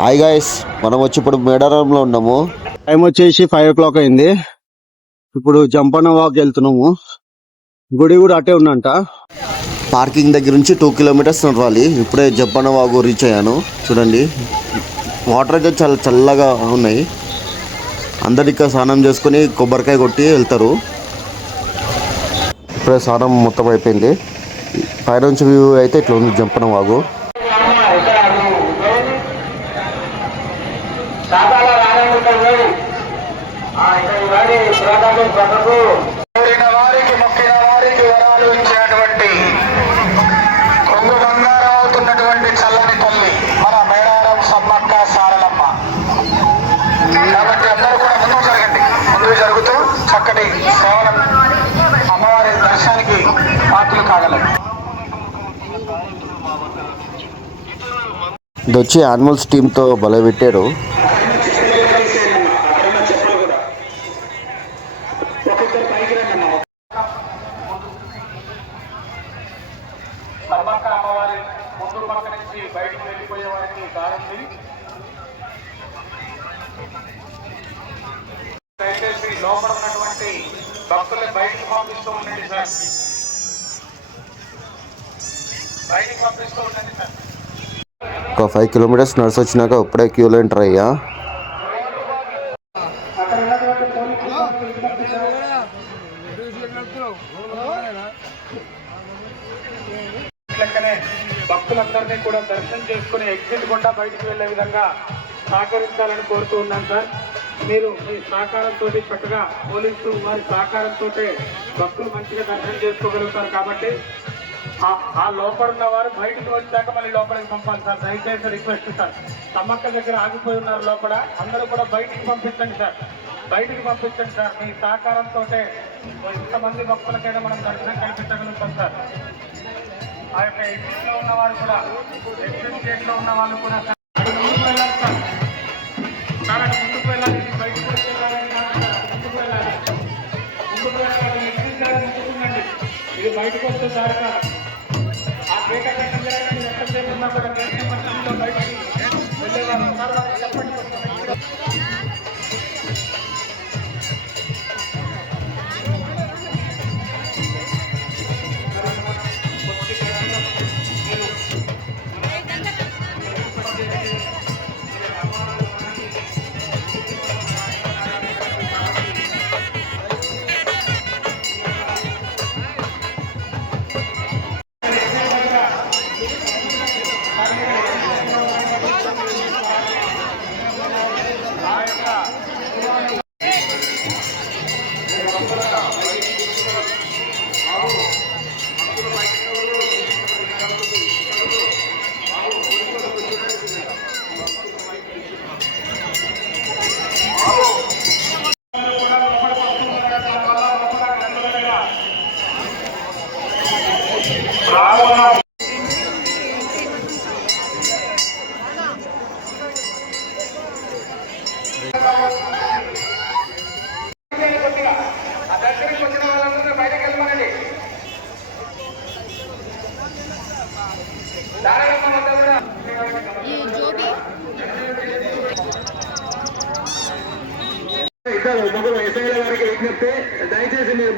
Hi guys, మనం వచ్చి ఇప్పుడు మేడారంలో ఉన్నాము. టైం వచ్చేసి 5 o'clock అయింది. ఇప్పుడు జంపన్న వాక్ వెళ్తున్నాము. గుడి కూడా అటే ఉందంట. పార్కింగ్ దగ్గర నుంచి 2 kilometers నడవాలి. ఇప్పుడే జంపన్న వాగు రీచ్ అయ్యాను. చూడండి, వాటర్ అయితే చాలా చల్లగా ఉన్నాయి. అందరు ఇక్కడ స్నానం చేసుకుని కొబ్బరికాయ కొట్టి వెళ్తారు. ఇప్పుడే స్నానం మొత్తం అయిపోయింది. పైనుంచి వ్యూ అయితే ఇట్లా ఉంది జంపన్న వాగు. కోరిన వారికి మొక్కిన వారికి వరాలు ఇచ్చినటువంటి కొంగు బంగారం అవుతున్నటువంటి చల్లని తల్లి మన మేడారం సమ్మక్క సారలమ్మ. కాబట్టి అందరూ కూడా ముందుకు జరగండి. ముందుకు జరుగుతూ చక్కటి సేవనం అమ్మవారి దర్శనానికి పాత్రలు కాగలరు. ఇది వచ్చి యానిమల్స్ టీంతో భలే పెట్టారు. సమ్మక్క అమ్మవారి ముందు పక్క నుంచి బయటకు వెళ్ళిపోయే వారికి దారుంది. దయచేసి లోపల ఉన్నటువంటి భక్తుల్ని బయటకు పంపిస్తూ ఉండండి సార్. బయటకు పంపిస్తూ ఉండండి సార్. ఒక 5 kilometers నడిచి వచ్చినాక ఇప్పుడే క్యూలో ఎంటర్ అయ్యా. లెక్కనే భక్తులందరినీ కూడా దర్శనం చేసుకుని ఎగ్జిట్ గుండా బయటకు వెళ్లే విధంగా సహకరించాలని కోరుతూ ఉన్నాను సార్. మీరు మీ సహకారంతో చక్కగా పోలీసు వారి సహకారంతో భక్తులు మంచిగా దర్శనం చేసుకోగలుగుతారు. కాబట్టి ఆ లోపల ఉన్న వారు బయటకు వచ్చాక మళ్ళీ లోపలికి పంపాలి సార్. దయచేసి రిక్వెస్ట్ సార్. సమ్మక్క దగ్గర ఆగిపోయి ఉన్నారు లోపల, అందరూ కూడా బయటికి పంపించండి సార్. బయటికి పంపించండి సార్. మీ సహకారంతో ఇంతమంది భక్తులకైనా మనం దర్శనం కల్పించగలుగుతాం సార్. ఆ యొక్క ఎగ్జిట్ లో ఉన్న వారు కూడా, ఎగ్జిట్ గేట్ లో ఉన్న వాళ్ళు కూడా ముందుకు వెళ్ళాలి సార్. సార్ అటు ముందుకు వెళ్ళాలి, బయటకు వెళ్ళాలని ముందుకు వెళ్ళాలి. ముందుకు వెళ్ళాలి, ఎగ్జిట్ గారు ముందుకుందండి. ఇది బయటకు వస్తే సార్ ఆ గేట్ అక్కడ ఎక్కడ చేస్తున్నా కూడా గేట్ మధ్యలో బయటకి వెళ్ళేవారు సార్. చెప్పండి. దయచేసి మీరు